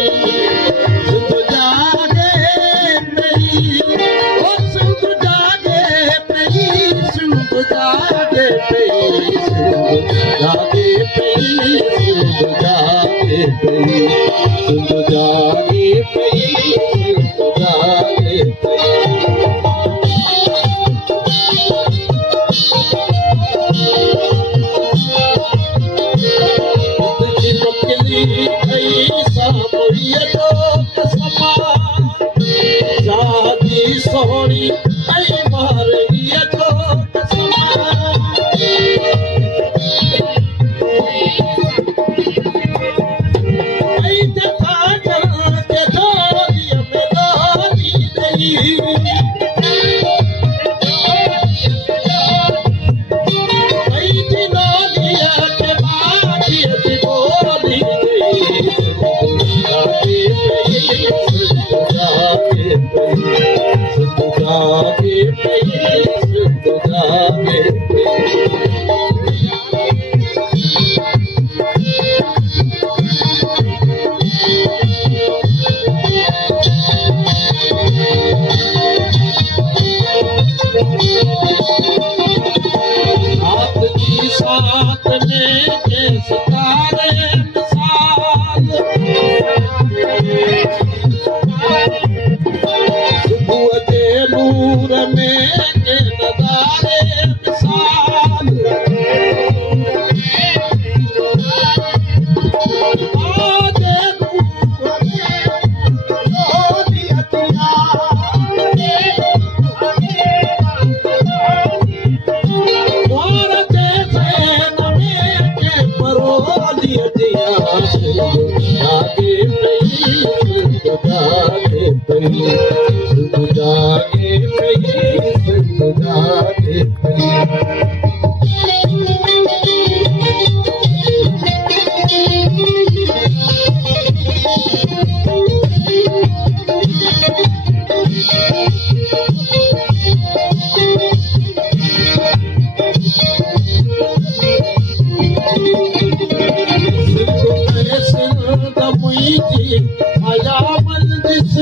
सिंध जागे पई ओ सिंध जागे पई सिंध जागे पई सिंध जागे पई सिंध जागे पई सिंध जागे पई सिंध जागे पई सोहणी ऐं मारवीअ जो ऐं जथा के जोड़ीअ में लाली ॾेई ऐं जी लालीअ खे बाजीअ जी ॿोली जागे पई सिंध जागे रात जी साथ में के सितारे मिसाल सुबह के नूर में के नज़ारे मिसाल जागे पई सिंध जागे पई सिंध जागे पई सिंध जागे पई मुंहिंजी आया मन ॾिस